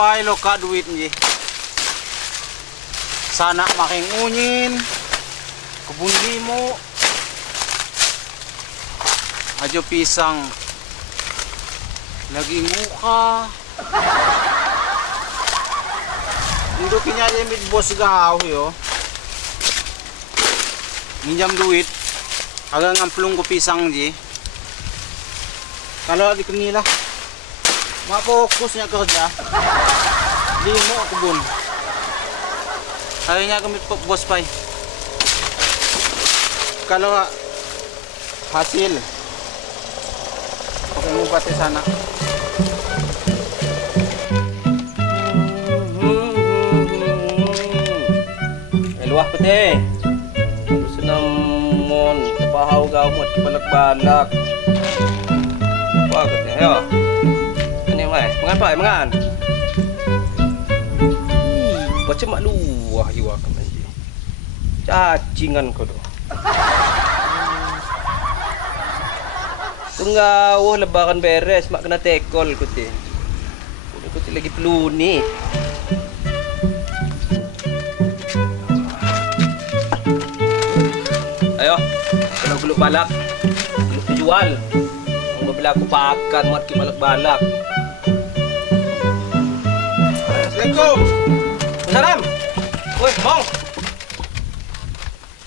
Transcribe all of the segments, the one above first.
pay lo ka duit ni. Sana making unyin. Kebun limo. Ajo pisang. Lagi muka. Indukin aja mit bos gaw yo. Minjam duit. Agak ngamplung ko pisang ji. Kalau di kenila. Mafokus niya kerja. Limo kebun. Akhirnya kami bos pay. Kalau hasil pakai ngupat di sana. Luah pete. Senang mon pahaw gaw mo at balak-balak. Apa kete yo? Ini mai, mangan mangan. Baca mak luah iwa kan je. Cacingan ko do. Tunggaw lebaran beres mak kena tekol kete. Kete lagi peluni. Ayo, kalau geluk balak, geluk dijual. Mau beli aku pakan, muat ke balak-balak. Assalamualaikum. Salam. Woi, bang.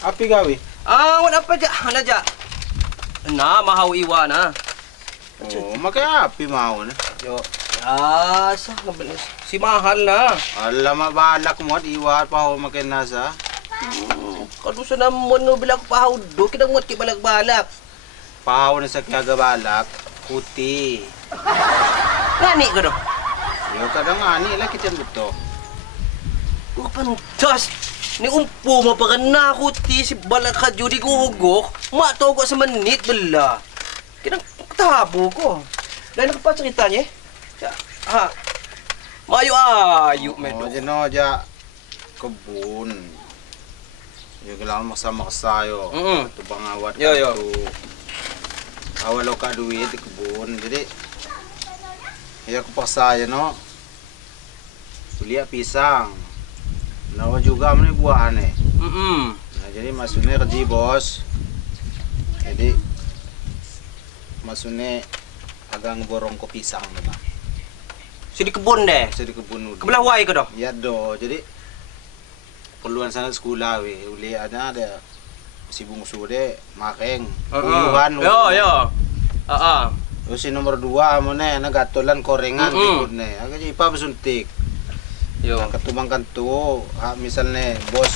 Api gawi. Wan apa aja? Mana aja? Nah, mahau iwa na. Oh, makanya api mau na. Yo. Sah ngebeli. Si mahal na. Alamak balak mo at iwat pa ho makin nasa. Kalau sana mo no bila ko pahaw do, kita muat ke balak-balak. Pahaw na sa kyaga balak, kuti. Ngani ko do? Yo kadang ani lah kita beto. Oh, pantas. Ni umpo mo pa na kuti si balak ka judi ko hugok. Mak to ko sa menit bela. Kita tabo ko. Dahil nakapa cerita niya. Ha. Mayo medok. Jeno aja kebun. Yo kailangan magsama kayo. Ito bangawat Yo. Awalo ka duit di kebun. Jadi iya ko paksaya no. Kuliah pisang. Nawa juga mana buahan eh. Nah, jadi maksudnya kerja bos. Jadi maksudnya agak ngeborong ko pisang naman. Si di kebun deh. Sa di kebun. Kebelah wai ko do. Iya do. Jadi perluan sana sekolah we. Uli ada si bungsu de makeng. Uyuhan. Yo. Terus si nomor 2 mo na nagatolan korengan likod na. Aga di pa basuntik. Yo. Katubang kanto, misalnya bos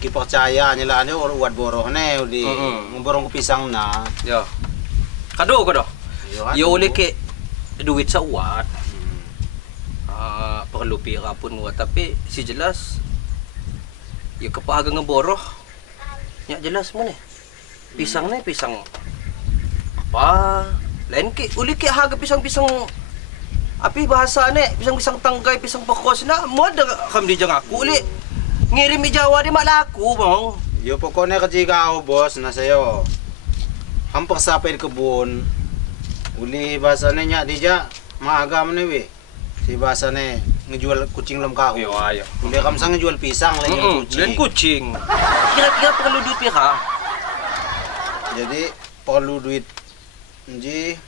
kipercaya nila ano or uwad boroh na uli ngborong ko pisang na. Yo. Kado ko do. Yo uli ke duit sa uwat. Perlu pira pun uwat tapi si jelas ya kepahaga ngeboroh. Ya jelas mo ni. Pisang na pisang apa? Lain ke uli ke harga pisang-pisang api bahasa ni pisang-pisang tanggay, pisang pakos na mo ada kam di jang aku uli ngirim di Jawa di mak laku bang. Yo pokoknya kerja kau bos na sayo. Hampir sampai di kebun. Uli bahasanya nya dija maaga man we. Si bahasanya ngejual kucing lem kau. Yo ayo. Uli kamsang ngejual pisang lain kucing. Dan kucing. Kira-kira perlu duit pira? Jadi perlu duit Nji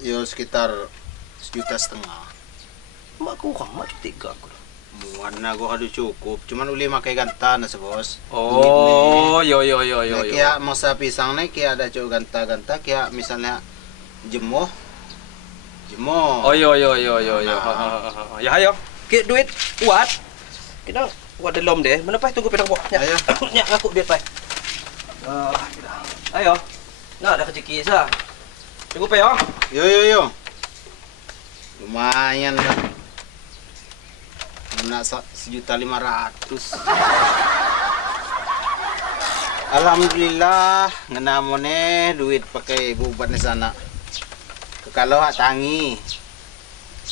yo sekitar 1,5 juta. Mak kurang, mak tiga aku. Muan na gua kadu cukup, cuman uli makai ganta na sa bos. Oh, yo. Kaya masa pisang na kaya ada cuk ganta-ganta kaya misalnya jemoh. Oh, yo. Ya ayo. Ke duit buat. Kita buat delom deh. Mana pai tunggu pedang bok. Ayo. Nya aku duit pai. Ayo. Nah, ada rezeki sah. Tunggu pai yo. Yo. Lumayan lah. Mana 1,500,000. Alhamdulillah ngenamo ne duit pakai bubat di sana. Kalau tangi.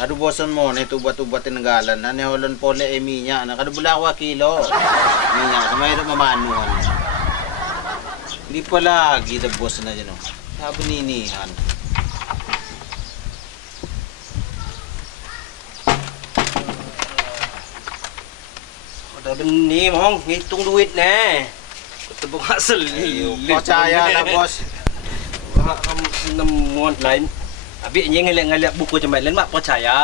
Aduh bosan mo ne ubat-ubatin nagalan. Ane holon pole minyak na kada bulawa kilo. Minyak kamay do mamanuhan. Hindi pa lagi the boss na dyan. Sabi ninihan. Benih mong, ngitung duit ne. Ketemu hasil Percaya lah bos. Nemu lain. Abi ni ngeliat buku jemaat lain mak percaya.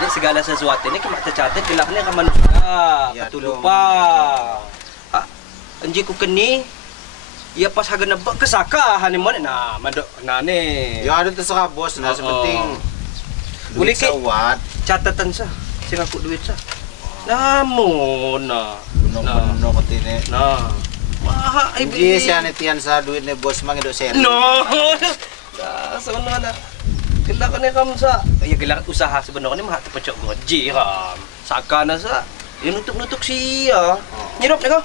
Ni segala sesuatu ni kemak tercatat gelap ni akan manusia. Ya, Betul dong. lupa. Anji ku keni. Ya pas harga nebak kesaka hani mon nah mandok nah ni. Ya ada terserah bos. Nah sepenting Boleh duit ke? sawat. Catatan sah. Sing aku duit sah. Namun nah. Benar ketine. Nah. Wah, Ji siya netian sa duit ni bos mangidok seri. No. Dah sebenarnya. Kelak ni kam sa. Ya kelak usaha sebenarnya mah terpecok gaji kam. Sakana sa. Ya nutuk-nutuk siya. Nyirop ni kau.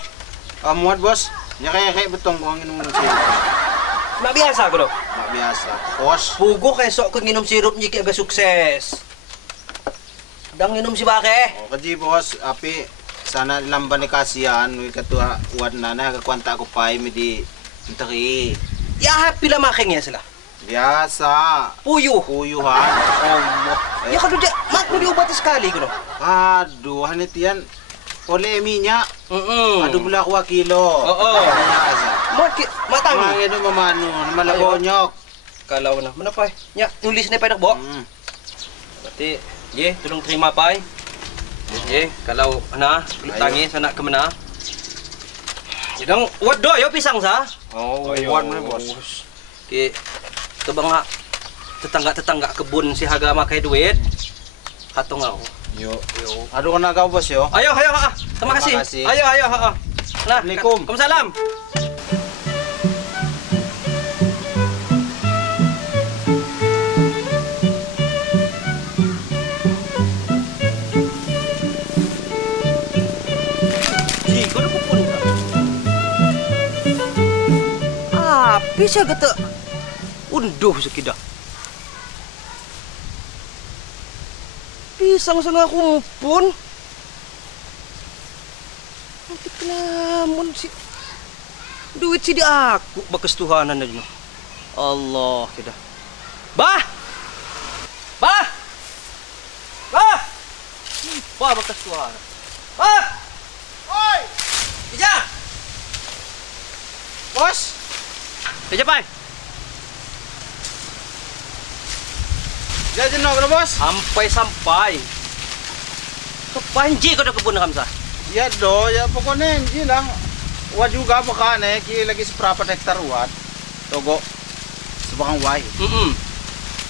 Muat bos. Nya kayak betong ko nginum sirup. Mak biasa ko do. Mak biasa. Bos. Pugo kay sok ko nginom sirup ni kaya sukses. Dang nginom si Bake. Kaji bos, api sana lamban ni kasihan, wi katua uwan na nakakwanta ko pa mi di enteri. Ya happy lah making ya sila. Biasa. Puyo. Puyuhan. Ya kadu dia mak ko diubat sekali ko do. Aduh, hanitian oleh minyak. Mm. Aduh pula kuha kilo. Oo. Matang. Mangin mo mamano, malagonyok. Kalau na, mana pai? Nya nulis ni pai nak bawa. Berarti, ye, tolong terima pai. Ye, kalau ana kulit tangi sana ke mana? Jedang wad do yo pisang sa. Oh, uwan mo bos. Ki tebang tetangga kebun si haga makai duit. Hatong aku. Yo. Aduh kena kau bos yo. Ayo, ha. Terima kasih. Ayo, ha. Nah, Assalamualaikum. Waalaikumsalam. Bisa kata unduh sekidak. Pisang sangat kumpul. Nanti kelamun si duit si dia aku bakas Tuhanan aja. Allah tidak. Bah. Bakas Tuhan. Bah. Oi, Ija. bos. Ija pai. Jadi nok bos. Sampai. Kepanji kau dah kebun Kamsa. Ya do, ya pokoknya ini lang. Wa juga bakane ki lagi seberapa hektar wat. Togo. Sebakang wai.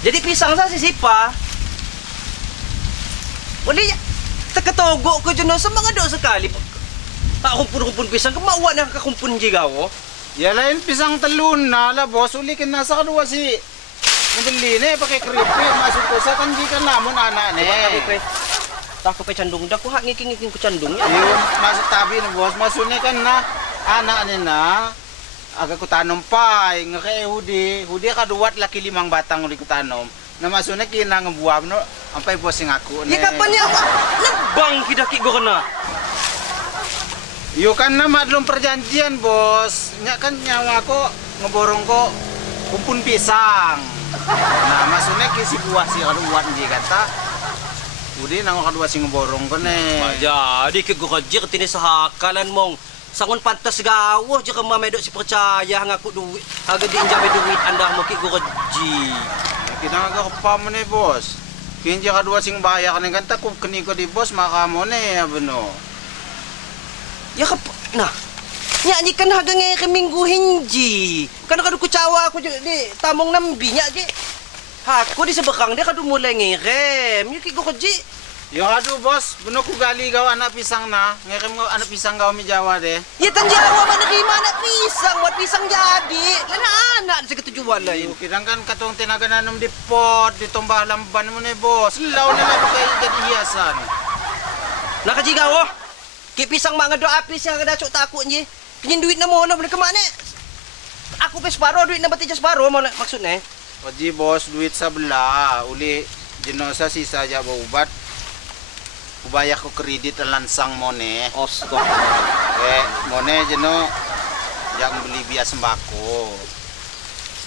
Jadi pisang sa si Sipa. Boleh ya. Teketogo ko dyan semangat do sekali. Tak kumpun pisang kemauan yang kakumpun juga wo. Ya lain pisang telun na lah bos. Uli kan nasa kedua si. Mendeli ne pakai keripik masuk ko sa kan di kan namun anak ne. Tak ko pe candung dak ko hak ngiking ko candung ya. Yung masuk tabi na bos. Masuknya kan na anak ni na. Agak ko tanom pa. Nga kay Hudi kaduat laki 5 batang uli ko tanom. Na masuknya kina ngebuam no. Ampai bos sing aku ne. Ya kapan ya nebang kidaki go kana. Yo kan na madlong perjanjian bos. Nya kan nyawa ko ngeborong ko kumpun pisang. Nah maksudnya kisi buah si kaduat di kata. Udi nang kadua si ngeborong ko ne. Jadi ke go kerja ketini sahakalan mong. Sangun pantas gawah je kemah medok si percaya ngaku duit. Harga diinjami duit anda mau ki go kerja. Kita agak kepam ne bos. Kinja kadua sing bahaya kan kata ku keni ko di bos maka mo ne ya beno. Ya kap nah. Nya ni kan harga nge minggu hinji. Kan kadu ku cawa aku di tamong nambi nya je. Aku di sebekang dia kadu mulai ngerem. Yu ki go kerja. Yo aduh bos, beno ku gali gaw anak pisang na. Ngerem gaw anak pisang gaw mi Jawa deh. Ya tan Jawa mana terima anak pisang, buat pisang jadi. Lana anak sa ketujuan lain. Kidang kan katong tinaga nanom di pot, di tombah lamban mo ne bos. Law na lang pakai jadi hiasan. Nakajiga oh. Ki pisang mga do apis yang kada cuk takut nji. Pinjin duit na mo na boleh kemana? Aku pe separo duit na batija separo mo maksudnya. Oji bos duit sebelah, uli jenosa sisa aja ubat. Ubaya ko kredit lansang mone. Osko. Mone jeno yang beli bias sembako.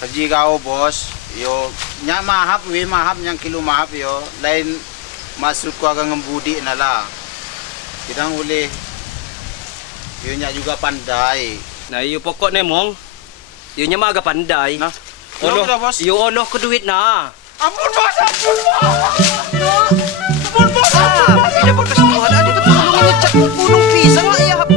Haji kau bos, yo nya mahap yang kilo mahap yo. Lain masuk ko agak ngembudi nala. Kita boleh. Yun nya juga pandai. Nah, iyo pokok ni mong. Iyo nya maga pandai. Nah, Oloh, dah, bos. iyo oloh ke duit na. Ampun bos, ampun bos. Ampun bos. Tidak bekas Tuhan, ada tu tolong ngecek gunung pisang lah ya.